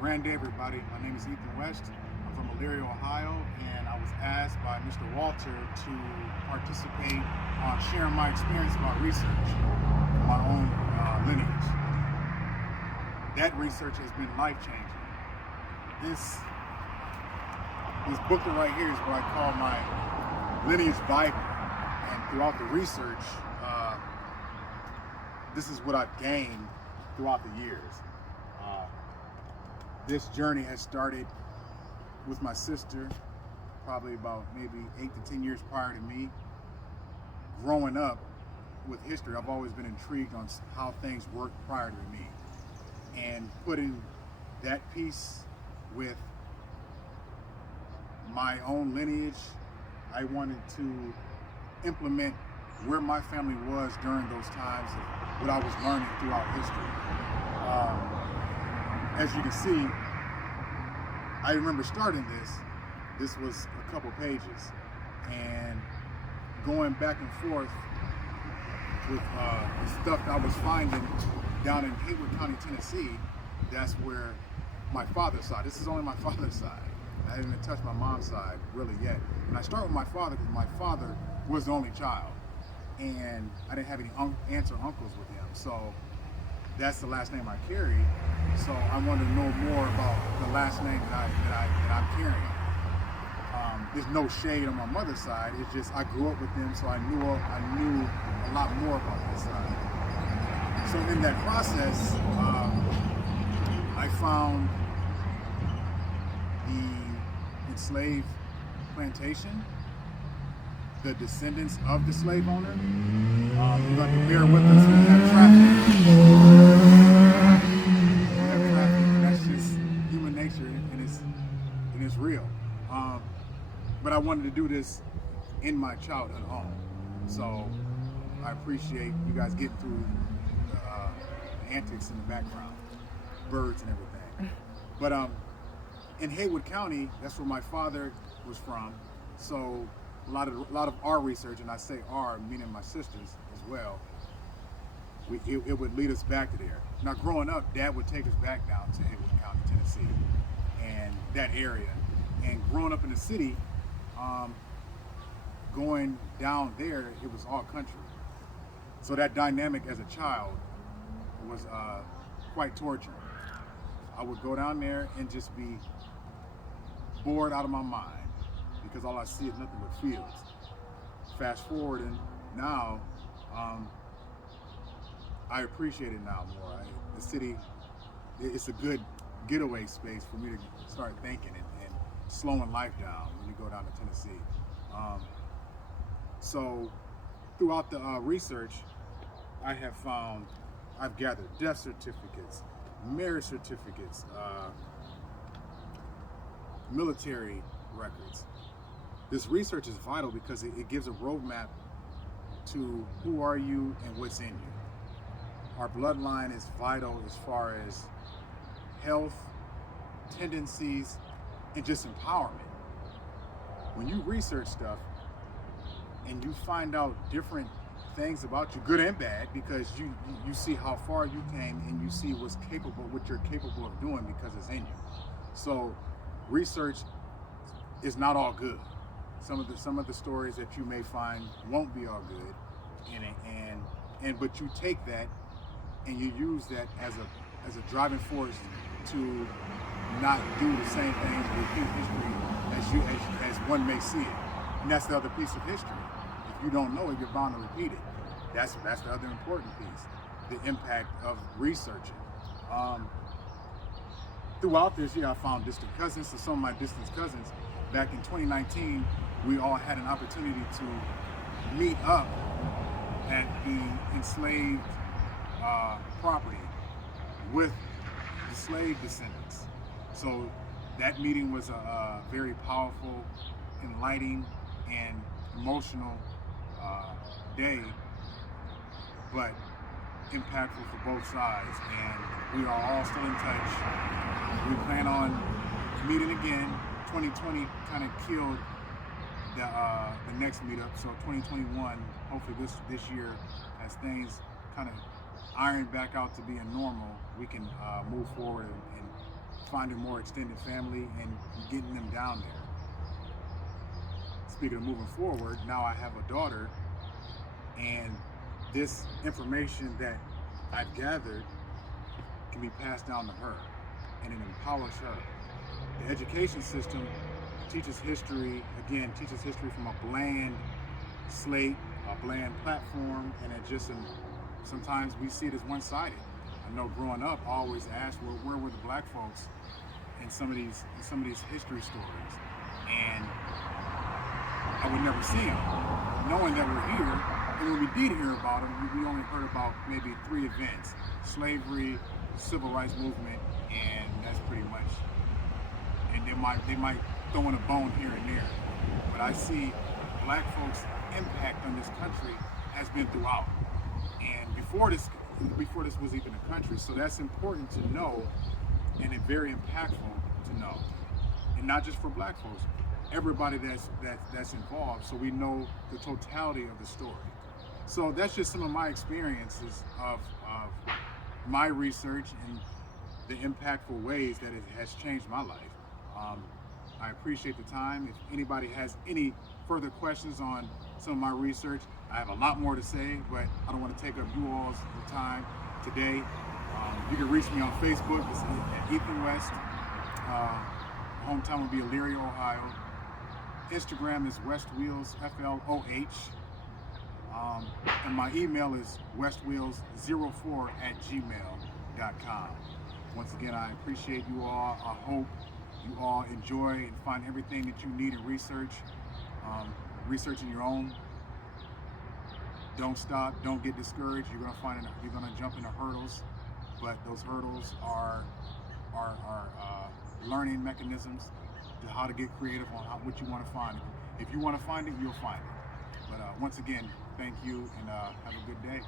Grand day, everybody. My name is Ethan West. I'm from Elyria, Ohio, and I was asked by Mr. Walter to participate on sharing my experience about research for my own lineage. That research has been life-changing. This booklet right here is what I call my lineage Bible, and throughout the research, this is what I've gained throughout the years. This journey has started with my sister, probably about maybe 8 to 10 years prior to me. Growing up with history, I've always been intrigued on how things worked prior to me. And putting that piece with my own lineage, I wanted to implement where my family was during those times of what I was learning throughout history. As you can see, I remember starting this. This was a couple pages, and going back and forth with the stuff that I was finding down in Haywood County, Tennessee. That's where my father's side. This is only my father's side. I haven't even touched my mom's side really yet. And I start with my father because my father was the only child, and I didn't have any aunts or uncles with him. So that's the last name I carry. So I wanted to know more about the last name that I'm carrying. There's no shade on my mother's side. It's just I grew up with them, so I knew a lot more about this side. So in that process, I found the enslaved plantation, the descendants of the slave owner. You have to bear with us. We have traffic. That's just human nature, and it's real. But I wanted to do this in my childhood home, so I appreciate you guys getting through the antics in the background, birds and everything. But in Haywood County, that's where my father was from. So a lot of our research, and I say our, meaning my sisters as well, it would lead us back to there. Now, growing up, Dad would take us back down to Haywood County, Tennessee, and that area. And growing up in the city, going down there, it was all country. So that dynamic as a child was quite torturing. I would go down there and just be bored out of my mind because all I see is nothing but fields. Fast forward, and now I appreciate it now more. The city, it's a good getaway space for me to start thinking and slowing life down when you go down to Tennessee. So throughout the research, I've gathered death certificates, marriage certificates, military records. This research is vital because it gives a roadmap to who are you and what's in you. Our bloodline is vital as far as health, tendencies, and just empowerment. When you research stuff and you find out different things about you, good and bad, because you see how far you came and you see what you're capable of doing because it's in you. So research is not all good. Some of the stories that you may find won't be all good, but you take that and you use that as a driving force to not do the same things, repeat history as one may see it. And that's the other piece of history. If you don't know it, you're bound to repeat it. That's the other important piece, the impact of researching. Throughout this year, I found distant cousins. So some of my distant cousins, back in 2019, we all had an opportunity to meet up at the enslaved property with the slave descendants. So that meeting was a very powerful, enlightening, and emotional day, but impactful for both sides. And we are all still in touch. We plan on meeting again. 2020 kind of killed the next meetup, so 2021, hopefully this year, as things kind of iron back out to being normal, we can move forward and finding more extended family and getting them down there. Speaking of moving forward, now I have a daughter, and this information that I've gathered can be passed down to her, and it empowers her. The education system teaches history, again, teaches history from a bland slate, a bland platform, and it just, sometimes we see it as one-sided. I know growing up, I always asked, well, where were the black folks in some of these history stories? And I would never see them. Knowing that we're here, and when we did hear about them, we only heard about maybe 3 events: slavery, civil rights movement, and that's pretty much. And they might throw in a bone here and there. But I see black folks' impact on this country has been throughout. And before this was even a country. So that's important to know, and it's very impactful to know. And not just for black folks, everybody that's involved, so we know the totality of the story. So that's just some of my experiences of my research and the impactful ways that it has changed my life. I appreciate the time. If anybody has any further questions on some of my research, I have a lot more to say, but I don't want to take up you all's time today. You can reach me on Facebook. It's at Ethan West. Hometown will be Elyria, Ohio. Instagram is West Wheels, FLOH. And my email is westwheels04@gmail.com. Once again, I appreciate you all. I hope you all enjoy and find everything that you need in research. Researching your own. Don't stop. Don't get discouraged. You're gonna jump into hurdles, but those hurdles are learning mechanisms to how to get creative on what you want to find. If you want to find it, you'll find it. But once again, thank you, and have a good day.